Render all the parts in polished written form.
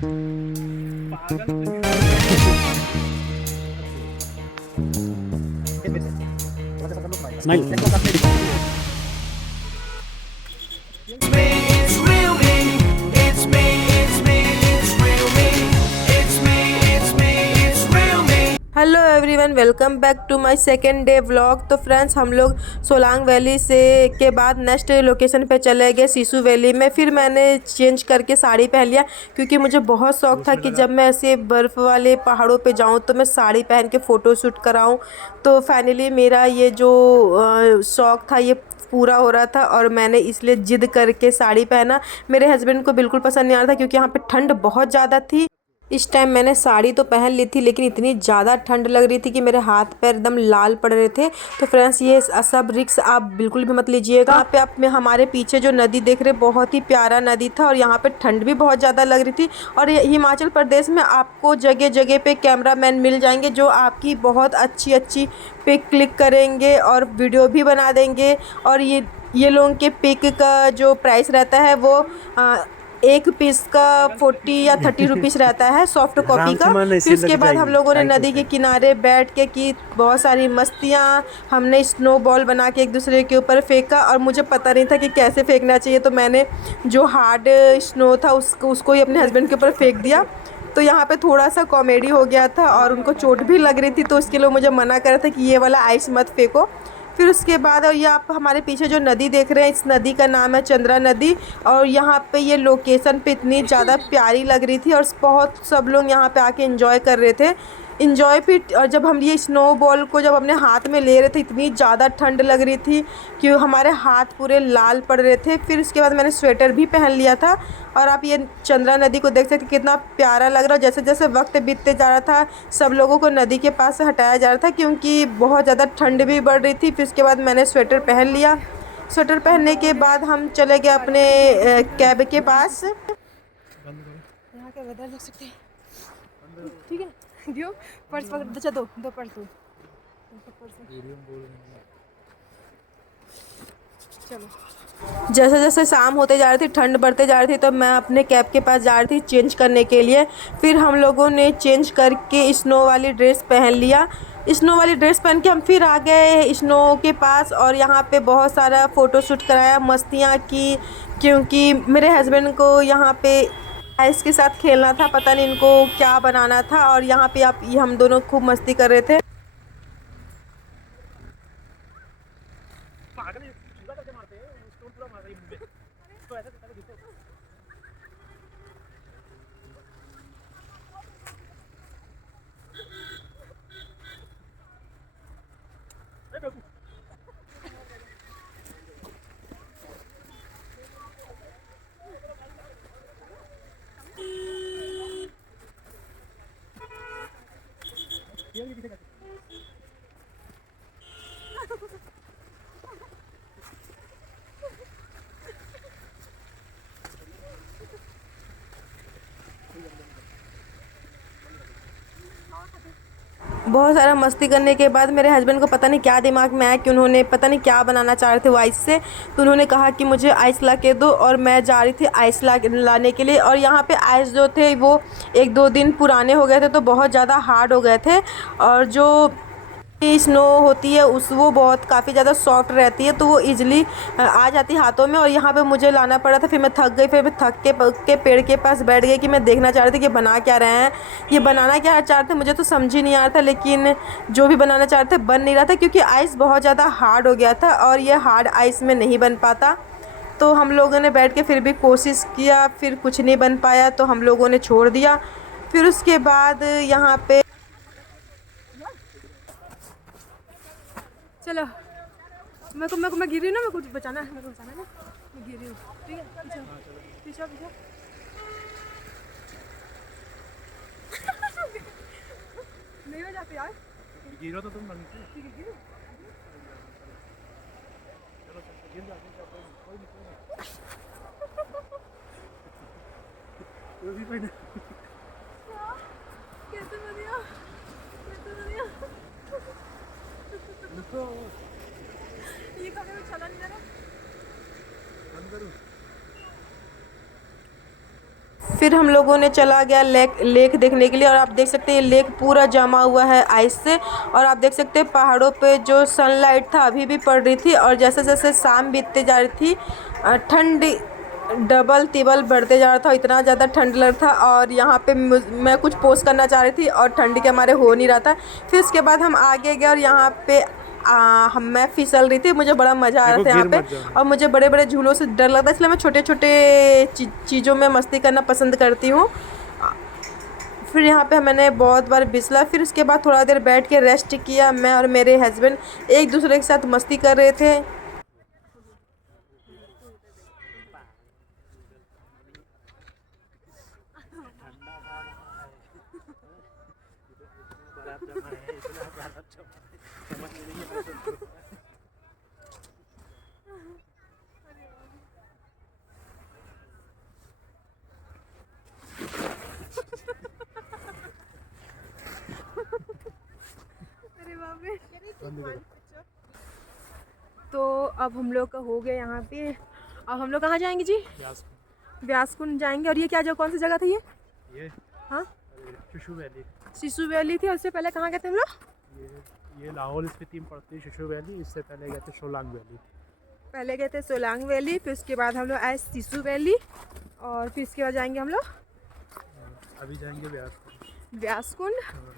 Hello everyone, welcome back to my second day vlog. तो friends, हम लोग Solang valley से के बाद नेक्स्ट लोकेशन पे चले गए सिसु वैली में। फिर मैंने चेंज करके साड़ी पहन लिया क्योंकि मुझे बहुत शौक था कि जब मैं ऐसे बर्फ़ वाले पहाड़ों पे जाऊं तो मैं साड़ी पहन के फ़ोटो शूट कराऊं। तो फाइनली मेरा ये जो शौक़ था ये पूरा हो रहा था और मैंने इसलिए ज़िद करके साड़ी पहना। मेरे हस्बैंड को बिल्कुल पसंद नहीं आ रहा था क्योंकि यहाँ पे ठंड बहुत ज़्यादा थी। इस टाइम मैंने साड़ी तो पहन ली थी लेकिन इतनी ज़्यादा ठंड लग रही थी कि मेरे हाथ पैर एकदम लाल पड़ रहे थे। तो फ्रेंड्स, ये सब रिक्स आप बिल्कुल भी मत लीजिएगा। यहाँ पे आप में हमारे पीछे जो नदी देख रहे, बहुत ही प्यारा नदी था और यहाँ पे ठंड भी बहुत ज़्यादा लग रही थी। और हिमाचल प्रदेश में आपको जगह जगह पे कैमरामैन मिल जाएंगे जो आपकी बहुत अच्छी अच्छी पिक क्लिक करेंगे और वीडियो भी बना देंगे। और ये लोगों के पिक का जो प्राइस रहता है वो एक पीस का 40 या 30 रुपीज़ रहता है, सॉफ्ट कॉपी का। फिर उसके बाद हम लोगों ने नदी के किनारे बैठ के की बहुत सारी मस्तियाँ। हमने स्नो बॉल बना के एक दूसरे के ऊपर फेंका और मुझे पता नहीं था कि कैसे फेंकना चाहिए, तो मैंने जो हार्ड स्नो था उसको ही अपने हस्बैंड के ऊपर फेंक दिया। तो यहाँ पे थोड़ा सा कॉमेडी हो गया था और उनको चोट भी लग रही थी, तो उसके लिए मुझे मना कर रहा था कि ये वाला आइस मत फेंको। फिर उसके बाद, और ये आप हमारे पीछे जो नदी देख रहे हैं, इस नदी का नाम है चंद्रा नदी। और यहाँ पे ये लोकेशन पे इतनी ज़्यादा प्यारी लग रही थी और बहुत सब लोग यहाँ पे आके एंजॉय कर रहे थे। इंजॉय फिर, और जब हम ये स्नो बॉल को जब अपने हाथ में ले रहे थे, इतनी ज़्यादा ठंड लग रही थी कि हमारे हाथ पूरे लाल पड़ रहे थे। फिर उसके बाद मैंने स्वेटर भी पहन लिया था। और आप ये चंद्रा नदी को देख सकते कितना प्यारा लग रहा है। जैसे जैसे वक्त बीतते जा रहा था, सब लोगों को नदी के पास से हटाया जा रहा था क्योंकि बहुत ज़्यादा ठंड भी बढ़ रही थी। फिर उसके बाद मैंने स्वेटर पहन लिया। स्वेटर पहनने के बाद हम चले गए अपने कैब के पास। यहाँ का वेदर देख सकते हैं, ठीक है। दियो पर्स अच्छा दो पर्स दो। चलो, जैसे जैसे शाम होते जा रही थी, ठंड बढ़ते जा रही थी, तो मैं अपने कैब के पास जा रही थी चेंज करने के लिए। फिर हम लोगों ने चेंज करके स्नो वाली ड्रेस पहन लिया। स्नो वाली ड्रेस पहन के हम फिर आ गए स्नो के पास और यहाँ पे बहुत सारा फ़ोटो शूट कराया, मस्तियाँ की, क्योंकि मेरे हस्बैंड को यहाँ पे आइस के साथ खेलना था। पता नहीं इनको क्या बनाना था। और यहाँ पे हम दोनों खूब मस्ती कर रहे थे। बहुत सारा मस्ती करने के बाद मेरे हस्बैंड को पता नहीं क्या दिमाग में आया कि उन्होंने पता नहीं क्या बनाना चाह रहे थे वो आइस से। तो उन्होंने कहा कि मुझे आइस ला के दो और मैं जा रही थी आइस लाने के लिए। और यहाँ पे आइस जो थे वो 1-2 दिन पुराने हो गए थे, तो बहुत ज़्यादा हार्ड हो गए थे। और जो स्नो होती है वो बहुत काफ़ी ज़्यादा सॉफ्ट रहती है, तो वो इजीली आ जाती है हाथों में। और यहाँ पे मुझे लाना पड़ा था। फिर मैं थक गई, फिर मैं थक के पेड़ के पास बैठ गई कि मैं देखना चाह रही थी कि बना क्या रहे हैं, ये बनाना क्या चाह रहे थे, मुझे तो समझ ही नहीं आ रहा था। लेकिन जो भी बनाना चाह रहे थे बन नहीं रहा था क्योंकि आइस बहुत ज़्यादा हार्ड हो गया था और ये हार्ड आइस में नहीं बन पाता। तो हम लोगों ने बैठ के फिर भी कोशिश किया, फिर कुछ नहीं बन पाया तो हम लोगों ने छोड़ दिया। फिर उसके बाद यहाँ पे चलो, मैं गिर रही हूँ ना, मैं कुछ बचाना है, मेरे को बचाना है ना, मैं गिर रही हूँ, ठीक है। पीछे नहीं हो जाती यार, गिरो तो तुम बन के, ठीक है गिरो। चलो गिर जाते कोई नहीं कैसे बढ़िया ये कभी भी चला नहीं जा रहा। फिर हम लोगों ने चला गया लेक देखने के लिए। और आप देख सकते हैं ये लेक पूरा जमा हुआ है आइस से। और आप देख सकते हैं पहाड़ों पे जो सनलाइट था अभी भी पड़ रही थी। और जैसे जैसे शाम बीतते जा रही थी ठंड डबल तिबल बढ़ते जा रहा था, इतना ज़्यादा ठंड लग रहा था। और यहाँ पे मैं कुछ पोस्ट करना चाह रही थी और ठंड के हमारे हो नहीं रहा था। फिर उसके बाद हम आगे गए और यहाँ पे मैं फिसल रही थी, मुझे बड़ा मज़ा आ रहा था यहाँ पे। और मुझे बड़े बड़े झूलों से डर लगता है, इसलिए मैं छोटे छोटे चीज़ों में मस्ती करना पसंद करती हूँ। फिर यहाँ पे मैंने बहुत बार फिसला। फिर उसके बाद थोड़ा देर बैठ के रेस्ट किया। मैं और मेरे हस्बैंड एक दूसरे के साथ मस्ती कर रहे थे। तो अब हम लोग का हो गया यहाँ पे। अब हम लोग कहाँ जाएंगे जी? व्यास कुंड जाएंगे। और ये क्या जो कौन सी जगह थी ये? हाँ, शिशु वैली। शिशु वैली थी। उससे पहले कहाँ गए थे हम लोग? ये लाहौल स्पीति में पड़ती है शिशु वैली। इससे पहले गए थे सोलांग वैली। पहले गए थे सोलांग वैली, फिर उसके बाद हम लोग आए शिशु वैली। और फिर इसके बाद जाएंगे हम लोग, अभी जाएंगे व्यास कुंड।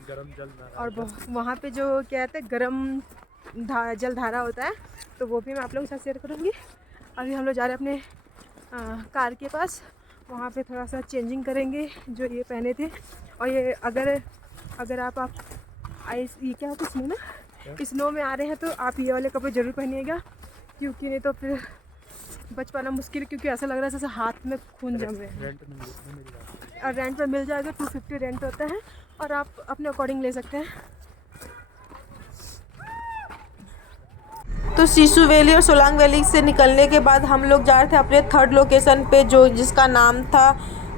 गरम जल धारा। और वहाँ पे जो क्या कहते हैं गरम जल धारा होता है, तो वो भी मैं आप लोगों के साथ शेयर करूँगी। अभी हम लोग जा रहे हैं अपने कार के पास, वहाँ पे थोड़ा सा चेंजिंग करेंगे जो ये पहने थे। और ये अगर आप आइस ये क्या होता है स्नो ना, स्नो में आ रहे हैं तो आप ये वाले कपड़े ज़रूर पहनिएगा, क्योंकि नहीं तो फिर बच पाना मुश्किल। क्योंकि ऐसा लग रहा है जैसे हाथ में खून जम रहे हैं। और रेंट पे मिल जाएगा, 250 रेंट होता है और आप अपने अकॉर्डिंग ले सकते हैं। तो शिशु वैली और सोलांग वैली से निकलने के बाद हम लोग जा रहे थे अपने थर्ड लोकेशन पे, जो जिसका नाम था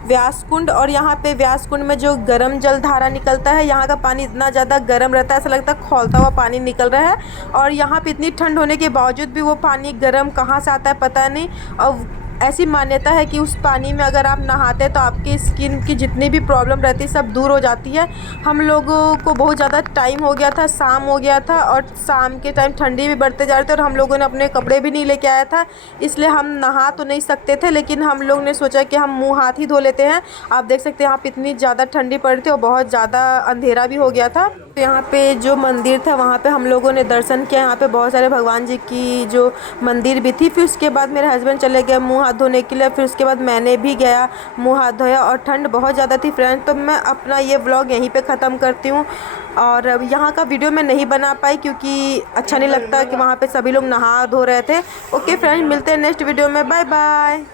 व्यास कुंड। और यहाँ पे व्यास कुंड में जो गर्म जल धारा निकलता है, यहाँ का पानी इतना ज़्यादा गर्म रहता है, ऐसा लगता है खौलता हुआ पानी निकल रहा है। और यहाँ पे इतनी ठंड होने के बावजूद भी वो पानी गर्म कहाँ से आता है पता नहीं। और ऐसी मान्यता है कि उस पानी में अगर आप नहाते हैं तो आपकी स्किन की जितनी भी प्रॉब्लम रहती है सब दूर हो जाती है। हम लोगों को बहुत ज़्यादा टाइम हो गया था, शाम हो गया था और शाम के टाइम ठंडी भी बढ़ते जा रही थी। और हम लोगों ने अपने कपड़े भी नहीं लेके आया था, इसलिए हम नहा तो नहीं सकते थे, लेकिन हम लोग ने सोचा कि हम मुँह हाथ ही धो लेते हैं। आप देख सकते हैं यहाँ पर इतनी ज़्यादा ठंडी पड़ रही थी और बहुत ज़्यादा अंधेरा भी हो गया था। तो यहाँ पे जो मंदिर था वहाँ पे हम लोगों ने दर्शन किया। यहाँ पे बहुत सारे भगवान जी की जो मंदिर भी थी। फिर उसके बाद मेरे हस्बैंड चले गए मुँह हाथ धोने के लिए। फिर उसके बाद मैंने भी गया मुँह हाथ धोया और ठंड बहुत ज़्यादा थी फ्रेंड्स। तो मैं अपना ये व्लॉग यहीं पे ख़त्म करती हूँ। और यहाँ का वीडियो मैं नहीं बना पाई क्योंकि अच्छा नहीं लगता कि वहाँ पे सभी लोग नहा धो रहे थे। ओके फ्रेंड्स, मिलते हैं नेक्स्ट वीडियो में। Bye bye.